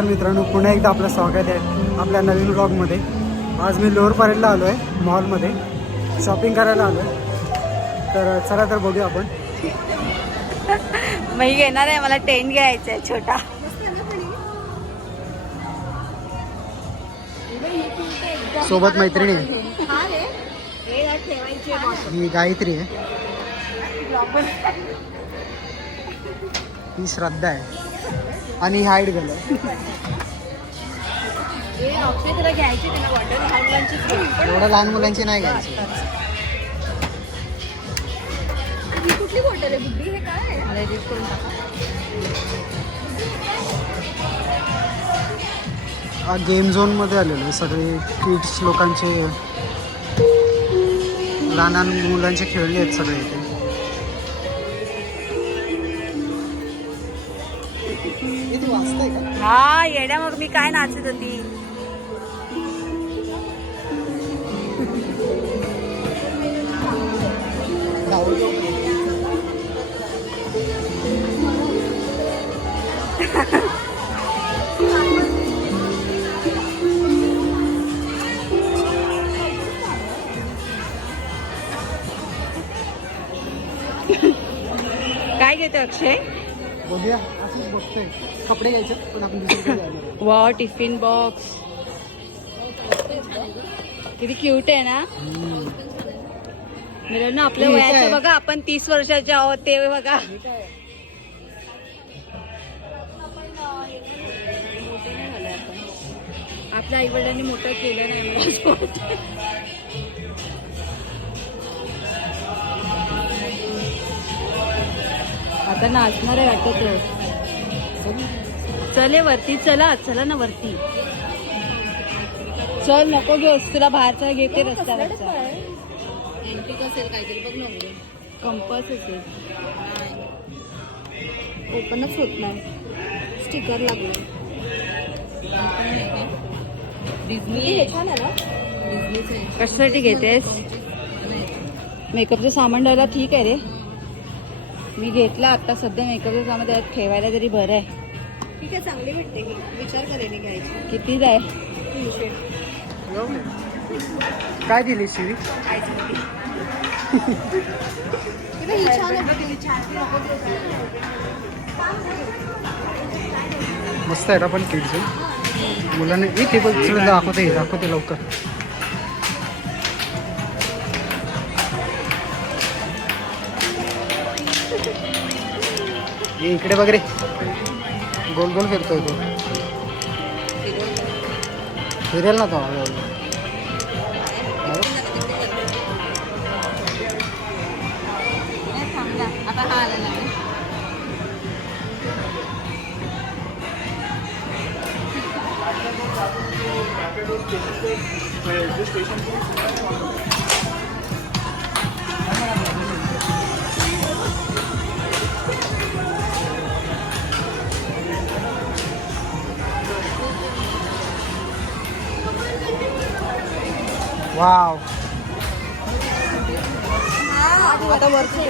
नमस्कार मित्रांनो, पुन्हा एकदा आपलं स्वागत आहे आपल्या नवीन व्लॉगमध्ये. आज मी लोअर परेडला आलो आहे, मॉलमध्ये शॉपिंग करायला आलो आहे. तर चला तर बघूया आपण. मी घेणार आहे, मला टेंट घ्यायचा आहे छोटा. सोबत मैत्रिणी आहे, ही गायत्री आहे, ही श्रद्धा आहे आणि ही हाईट गेलं. तुला घ्यायची एवढं लहान मुलांची नाही घ्यायची. कुठली बॉटल आहे बुद्धी? हे काय मला यूज करून टाका. गेम झोन मध्ये आलेलो, सगळे किड्स लोकांचे, लहान लहान मुलांचे खेळले आहेत सगळे इथे. हा येड्या, मग मी काय नाचत होती. काय घेतो अक्षय? बघूया, असंच बघतोय. कपडे घ्यायचे पण आपण दुसरीकडे जाणार आहे. वा, टिफिन बॉक्स किती क्यूट आहे ना. मित्रांनो, आपल्या हे वयाचं काय? बघा, आपण 30 वर्षाचे आहोत ते बघा. आपल्या आई वडिलांनी मोठं केलं नाही मला असं वाटतं. आता नाचणार आहे वाटत. चले वरती, चला ना वरती. चल, नको घेऊस, तुला बाहेरचा घेते रस्त्यावरचा. कंपस असेल, ओपनच होत नाही, स्टिकर लागलं. कशासाठी घेतेस? मेकअपचं सामान द्यायला ठीक आहे रे. मी घेतला आता सध्या मेकअपचं सामान, त्यात ठेवायला तरी बरं आहे. ठीक आहे, चांगली भेटते की, विचार करेन घ्यायची. कितीच आहे? 300. काय दिली शिवी? मस्त आहे का पण किड्स मुलांना. इथे बघ, दाखवते लवकर. ये इकडे बघ रे, गोल गोल फिरतोय तो. फिरेल ना तो. आता हा आला ना. वाव, आता वरती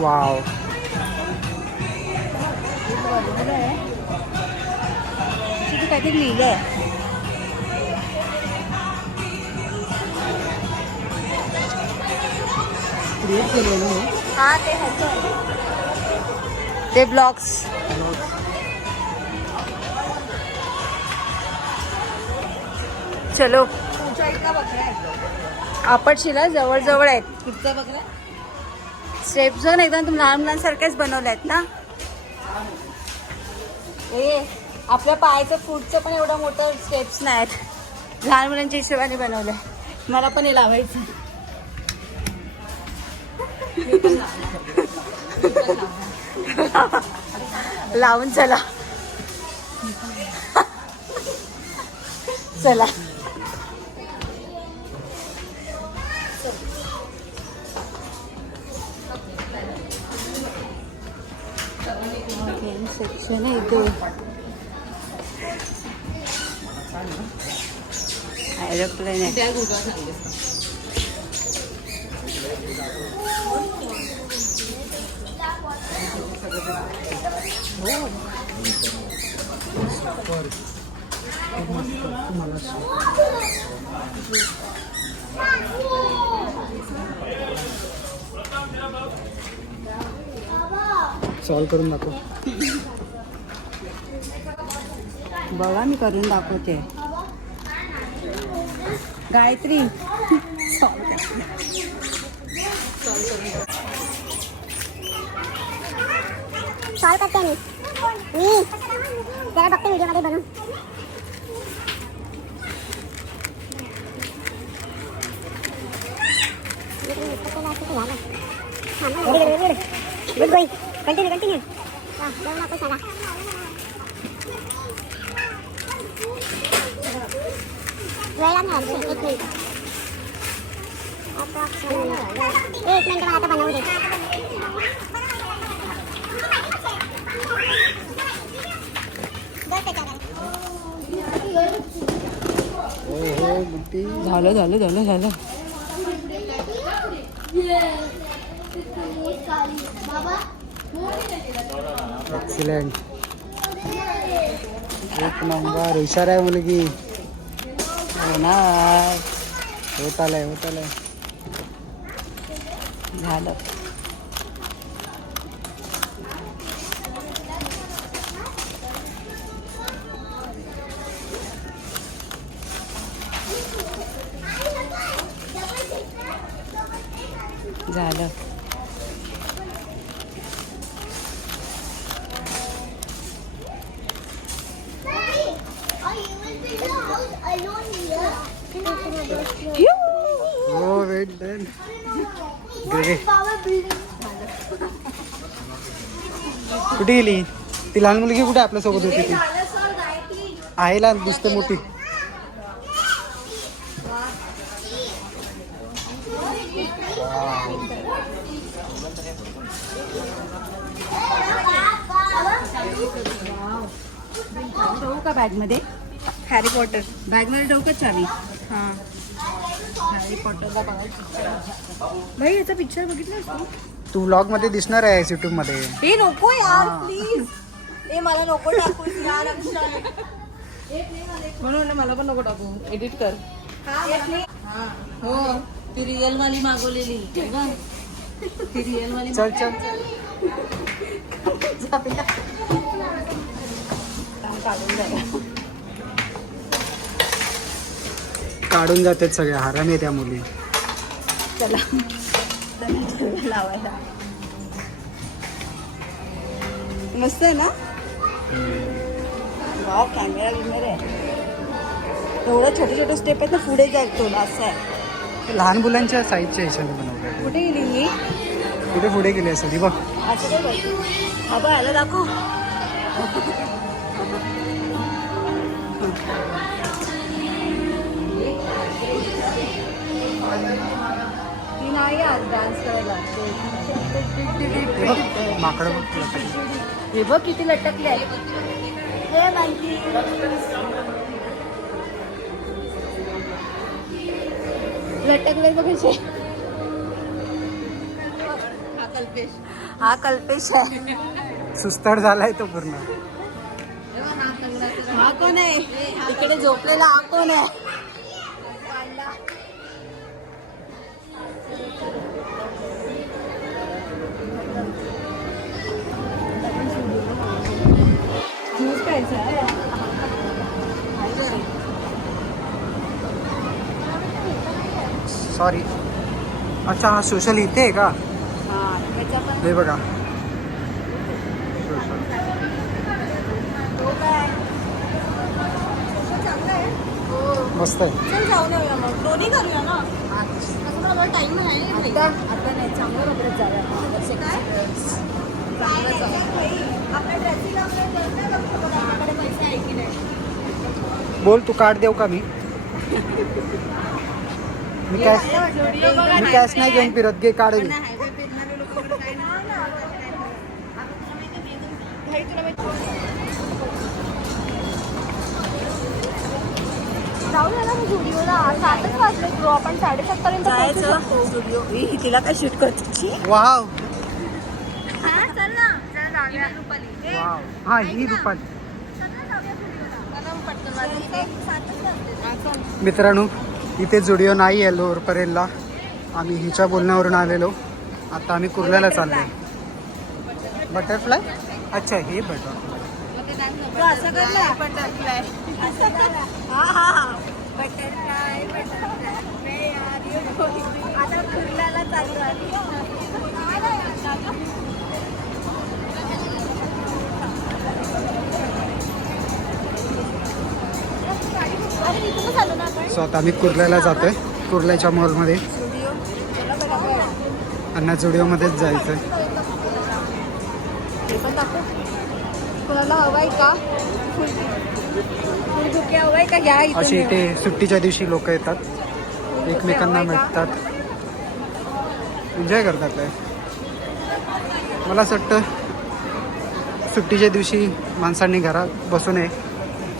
वाव. काहीतरी लिहिलंय. क्रिएट केलेलं आहे. हा, ते ब्लॉग्स. चलो, आपण शिला जवळ जवळ आहेत. कुठचा बघला? स्टेप झोन एकदम तुम्ही लहान मुलांसारखेच बनवले आहेत ना. आपल्या पायाचं फूटचं पण एवढं मोठं स्टेप्स नाही आहेत, लहान मुलांच्या हिशोबाने बनवलंय. मला पण हे लावायचं. लावून चला. चला, सेक्शन आहे इथे. एरोप्लेन आहे. सॉल्व करून दाखव. बघा मी करून दाखवते. गायत्री सॉल्व करते मी जरा बघते व्हिडिओ मध्ये बनवून. Good boy. कंटिन्यू जाऊ नको चला. वेळ नाही 1 मिनिट. एक मिनिट मला आता बनवू दे. झालं झालं झालं झालं. एक्सिलेंट. एक नंबर. हुशार आहे मुलगी. होणार. होत आलंय. झालं. झालं. हो वेट डन. कुठे गेली ती लहान मुलगी? कुठे आपल्यासोबत होती ती? आहे लहान दिसते मोठी. ठेवू का बॅगमध्ये? हॅरी पॉटर बॅगमध्ये ठेवू का चावी? हां. हॅरी पॉटरला बघायचं. भाई याचा पिक्चर बघितलास तू? तू व्लॉग मध्ये दिसणार आहे युट्यूब मध्ये. हे नको यार प्लीज. हे मला नको टाकू यार अक्षय. म्हणून मला पण नको टाकू. एडिट कर. हो ती रिअल वाली मागवलेली. ती रिअल वाली. चल काढून जातात सगळे. हराम आहे त्या मुली. चला लावायला. मस्त आहे ना? वाव कॅमेरा बिमेरा आहे. एवढं छोटे स्टेप आहेत ना, पुढे जातो असं आहे. लहान मुलांच्या साईजच्या हिशोबाने बनवतात. कुठे गेली ही? कुठे पुढे गेली असेल ती बघ. असं काय करतो? हा बघ आला दाखव. ती नाही आज डान्स करायला. हे बघ माकडं बघ तुला तरी. हे बघ किती लटकले आहे. हे माहिती लटकले बघ कसे. हा कल्पेश आहे. सुस्ताड झालाय तो पूर्ण. हा कोण आहे? इकडे झोपलेला हा कोण आहे? सॉरी. अच्छा हा सोशल इथे आहे का? हा त्याच्या पण हे बघा. मस्त आहे. चल जाऊन येऊया मग. दोन्ही करूया ना. असं मला टाइम आहे. आता नाही चांगलं कपड्यात जाऊया. आपल्या ड्रेसिंग आपल्याकडे पैसे आहे की नाही? बोल तू कार्ड देऊ का मी? मी कॅश नाही घेऊन फिरत. घे कार्ड घे. जाऊया ना झुडिओला 7च वाजले ब्रो आपण 7:30 पर्यंत पोहोचू शकतो. स्टुडिओ तिला काय शूट करते वाव हा चल ना चल जाऊया वाव हा ही दुपारी. मित्रांनो इथे जुडिओ नाही आहे लोअर परेलला. आम्ही हिच्या बोलण्यावरून आलेलो. आता आम्ही कुर्ल्याला चाललो. बटरफ्लाय अच्छा हे बटर असं कर ना बटरफ्लाय बटरफ्लाय आता कुर्ल्याला चालू आहे. अरे इथूनच आलो ना आपण. सो आता आम्ही कुर्ल्याला जातोय. कुर्ल्याच्या मॉलमध्ये अन्ना जुडिओमध्येच जायचंय. कोणाला हवाय का फुलबुके हवाय का घ्या अशी इथून इथे सुट्टीच्या दिवशी लोक येतात, एकमेकांना भेटतात, एन्जॉय करतात. काय मला असं वाटतं सुट्टीच्या दिवशी माणसांनी घरात बसू नये,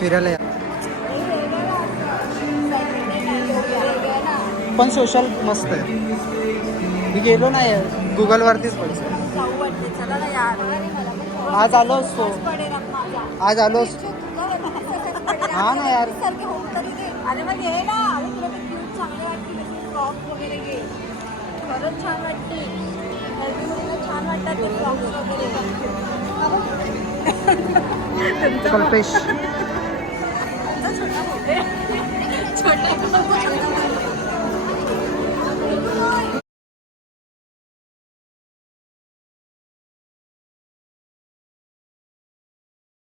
फिरायला या. पण सोशल मस्त आहे. मी गेलो नाही गुगलवरतीच बघितलं. जाऊ वाटते चला ना यार आज आलो असतो, आज आलो असतो. हा ना यार अरे मग घे ना अरे तुला ते क्यूट चांगले वाटते फ्रॉक वगैरे घे खरंच छान वाटते छान वाटतात ते फ्रॉक्स वगैरे कल्पेश